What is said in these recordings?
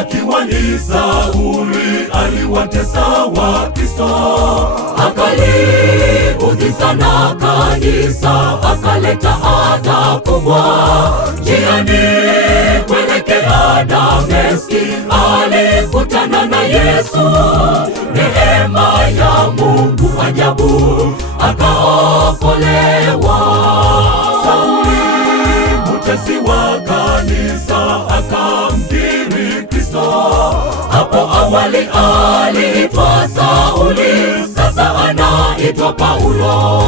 akiwa ni Sauli aliwatesa Wakristo, akaliudhi sana kanisa, akaleta adha kubwa. Njiani kuelekea Dameski alikutana na Yesu, neema ya Mungu ajabu, akaokolewa. Sauli mutesi wa kanisa akamkiri Kristo. Hapo awali aliitwa Sauli, sasa anaitwa Paulo.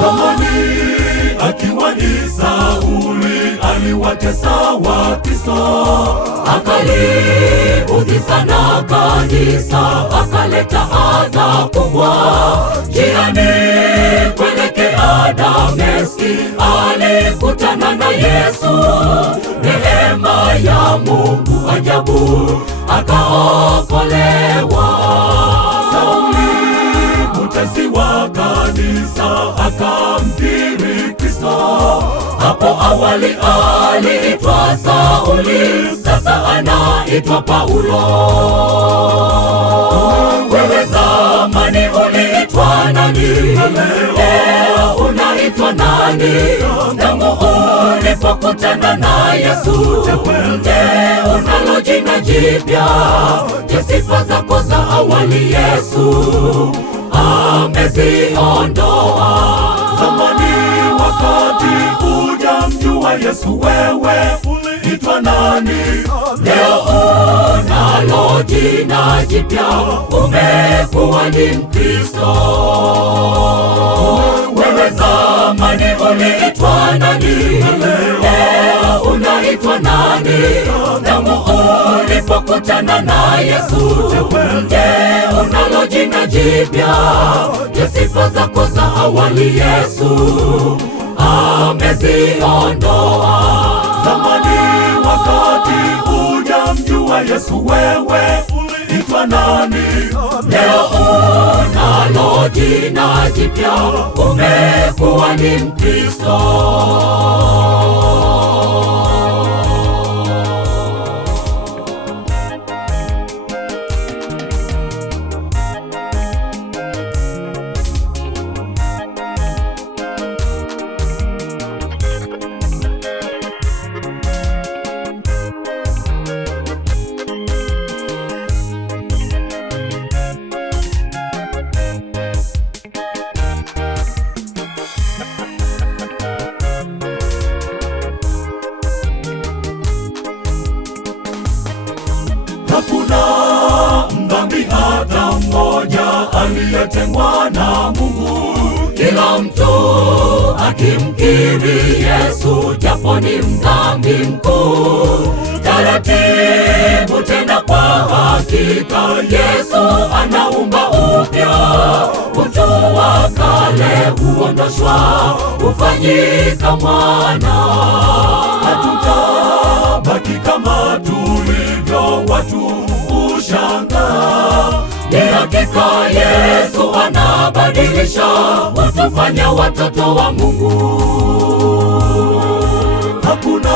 Zamani akiwa ni Sauli aliwatesa Wakristo, akaliudhi sana kanisa, akaleta adha kubwa. Njiani kuelekea Dameski alikutana na Yesu, neema ya Mungu ajabu, akaokolewa. Sauli mutesi wa kanisa akamkiri Kristo. Hapo awali aliitwa Sauli, sasa anaitwa Paulo. Wewe zamani uliitwa nani? Leo unaitwa nani? Tangu ulipokutana na Yesu, je, unalo jina jipya? Je, sifa zako za awali Yesu ameziondoa? Zamani wakati hujamjua Yesu, wewe uliitwa nani? Leo unalo jina jipya, umekuwa ni Mkristo. Wewe zamani uliitwa nani? Leo unaitwa nani? Tangu ulipokutana na Yesu, je, unalo jina jipya? Je, sifa zako za awali Yesu ameziondoa? Zamani wakati hujamjua Yesu, wewe uliitwa nani? Leo unalo jina jipya, umekuwa ni Mkristo. Hakuna mdhambi hata mmoja aliyetengwa na Mungu. Kila mtu akimkiri Yesu, japo ni mdhambi mkuu, taratibu tena kwa hakika Yesu anaumba upya. Utu wa kale huondoshwa, hufanyika mwana. Hatutabaki kama tulivyo, watu ushangaa. Ni hakika Yesu anabadilisha, hutufanya watoto wa Mungu. Hakuna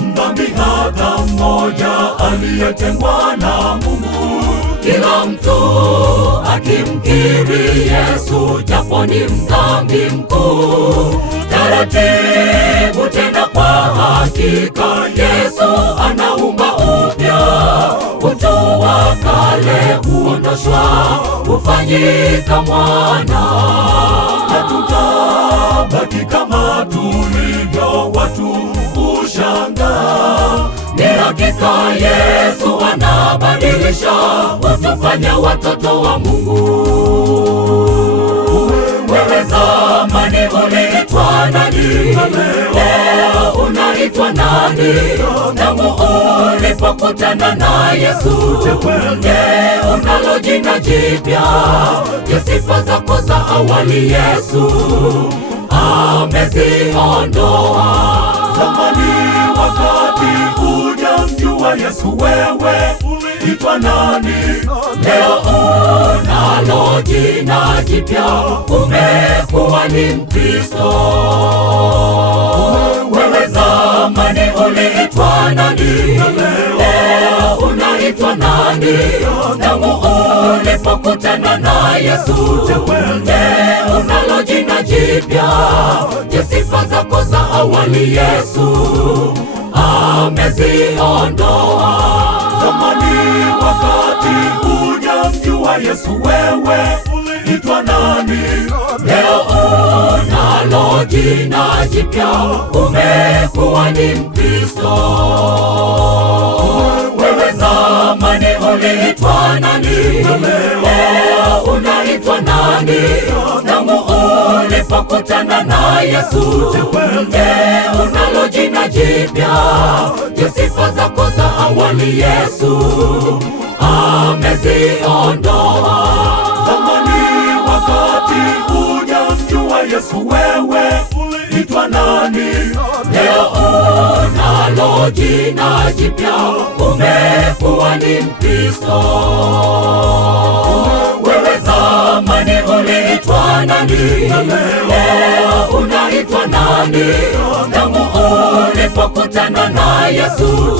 mdhambi hata mmoja aliyetengwa na Mungu. Kila mtu akimkiri Yesu, japo ni mdhambi mkuu, taratibu tena kwa hakika Yesu anaumba upya. Utu wa kale huondoshwa, hufanyika mwana. Hatutabaki kama tulivyo, watu ushangaa. Ni hakika Yesu anabadilisha, hutufanya watoto wa Mungu. Wewe zamani uliitwa nani? Leo unaitwa nani? Tangu ulipokutana na Yesu, je, unalo jina jipya? Je, sifa zako za awali Yesu ameziondoa? Zamani wakati hujamjua Yesu, wewe uliitwa nani? Leo unalo jina jipya, umekuwa ni Mkristo. Wewe zamani uliitwa uliitwa nani? Leo unaitwa nani? Tangu ulipokutana na Yesu, unalo jina jipya. Je, sifa zako za awali Yesu ameziondoa? Zamani wakati hujamjua Yesu, wewe uliitwa nani? Leo unalo jina jipya, umekuwa ni Mkristo. Wewe zamani uliitwa nani? Leo unaitwa nani? Tangu ulipokutana na Yesu, unalo jina jipya. Je, sifa zako za awali Yesu ameziondoa? Zamani wakati hujamjua Yesu, wewe uliitwa nani? Leo unalo jina jipya, umekuwa ni Mkristo. Wewe zamani uliitwa nani? Leo unaitwa nani? Tangu ulipokutana na Yesu,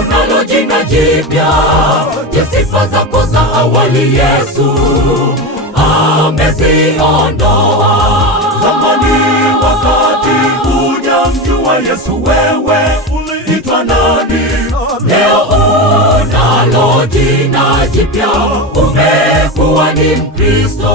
unalo jina jipya. Je, sifa zako za awali Yesu ameziondoa? Zamani wakati hujamjua Yesu, wewe uliitwa nani? Leo unalo jina jipya, umekuwa ni Mkristo.